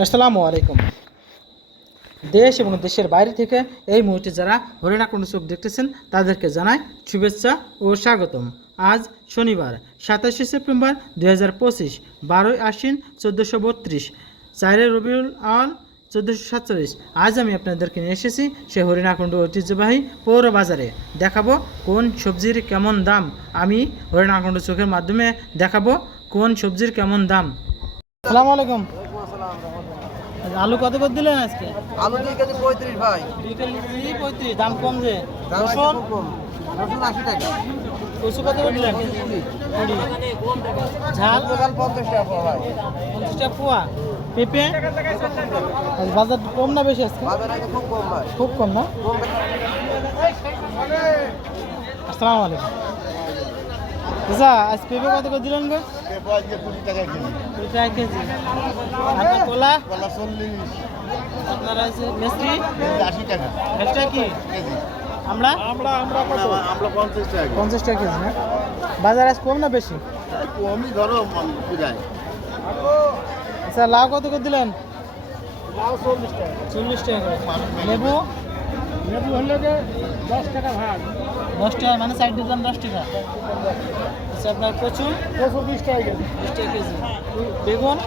আসসালামু আলাইকুম। দেশ এবং দেশের বাইরে থেকে এই মুহূর্তে যারা হরিণাকুণ্ড চোখ দেখতেছেন তাদেরকে জানাই শুভেচ্ছা ও স্বাগতম। আজ শনিবার 27 সেপ্টেম্বর 2025, 12ই আশ্বিন 1432, 4 রবিউল আওয়াল 1447। আজ আমি আপনাদেরকে নিয়ে এসেছি সে হরিণাকুণ্ড ঐতিহ্যবাহী পৌর বাজারে। দেখাবো কোন সবজির কেমন দাম। আমি হরিণাকুণ্ড চোখের মাধ্যমে দেখাবো কোন সবজির কেমন দাম। আসসালামু আলাইকুম। আলু কত করে দিলেন আজকে? আলু 2 কেজি 35 ভাই। 2 কেজি 35, দাম কম যে। দাম রসুন কম। রসুন 80 টাকা। কচু কত করে দিলেন? 20। ঝাল 50 টাকা পোয়া ভাই। 50 টাকা পোয়া। পেঁপে আজ বাজার কম না বেশি আজকে? বাজার আগে খুব কম ভাই। খুব কম না? কম। আসসালামু আলাইকুম। আচ্ছা, আজ পেঁপে কত করে দিলেন গো? পেঁপে আজকে 20 টাকা কেজি। 20 টাকা কেজি। আপনার কলা? কলা 40। আপনার আছে মিষ্টি? 80 টাকা। এটা কি কেজি। আমরা কত? আমরা 50 টাকা। 50 টাকা কেজি না? বাজার আজ কম না বেশি? কমই ধরো পূজায়। আচ্ছা, লাউ কত করে দিলেন? লাউ 40 টাকা। 40 টাকা করে। লেবু? লেবু হলো 10 টাকা ভাগ। 10 টাকা মানে 60 ডজন 10 টাকা। আচ্ছা, আপনার কচু? কচু 20 টাকা কেজি। 20 টাকা কেজি। বেগুন?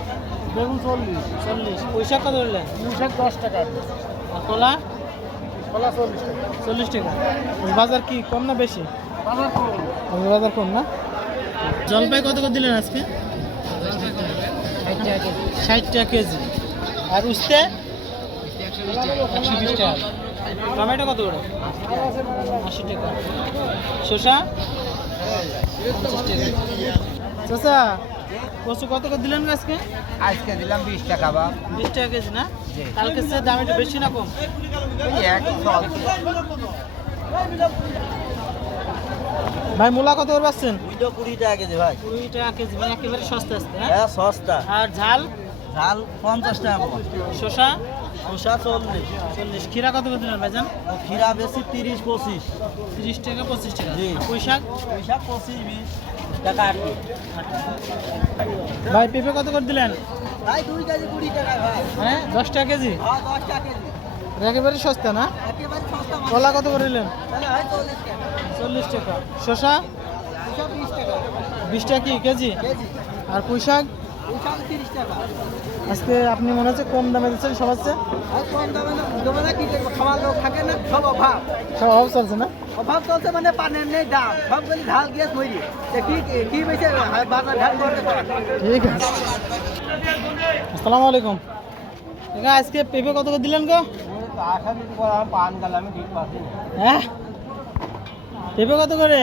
বেগুন 40। 40। পুঁইশাক কত করলেন? পুঁইশাক 10 টাকা। আর কলা? কলা 40 টাকা। 40 টাকা। বাজার কি কম না বেশি? বাজার কম। বাজার কম না? জলপাই কত করে দিলেন আজকে? 60 টাকা কেজি। আর উস্তে? 120 টাকা। টমেটো কত করে? 80 টাকা। শসা? 50 টাকা। চাচা, কচু কত করে দিলেন আজকে? আজকে দিলাম 20 টাকা বা 20 টাকা কেজি না? কালকে সে দাম একটু বেশি না কম? ভাই মূলা কত করে পাচ্ছেন? 20 টাকা কেজি ভাই। 20 টাকা কেজি, মানে একেবারে সস্তা আজকে না? হ্যাঁ সস্তা। আর ঝাল? ঝাল 50 টাকা। শসা? শসা 40। 40। ক্ষীরা কত করে দিলেন ভাইজান? ক্ষীরা বেশি 30-25। 30 টাকা 25 টাকা। জি। পুঁই শাক? পয়সা 25-20 টাকা আটটি। ভাই পেঁপে কত করে দিলেন? ভাই 2 কেজি 20 টাকা ভাই। হ্যাঁ, 10 টাকা কেজি। হ্যাঁ 10 টাকা কেজি। একেবারে সস্তা না? একেবারে সস্তা। কলা কত করে দিলেন? তাহলে হয় 40 টাকা। 40 টাকা। শসা? পয়সা 20 টাকা 20 টাকা কি কেজি? কেজি। আর পুঁই শাক? পয়সা 30 টাকা। আজকে আপনি মনে হচ্ছে কম দামে দিচ্ছেন সবার চেয়ে? আর কম দামে না দেবো না, কি করবো, খাওয়ার লোক থাকে না, সব অভাব। সব অভাব চলছে না? অভাব চলছে মানে পানের নেই দাম, সবগুলি ঢাল গ্যাস মরি। কি বেশি বাজার ঢাল করতে পারে। ঠিক আছে। আসসালামু আলাইকুম। এখানে আজকে পেঁপে কত করে দিলেন গো? আশা যদি করা পান গেলে আমি ঠিক পাচ্ছি। হ্যাঁ, পেঁপে কত করে?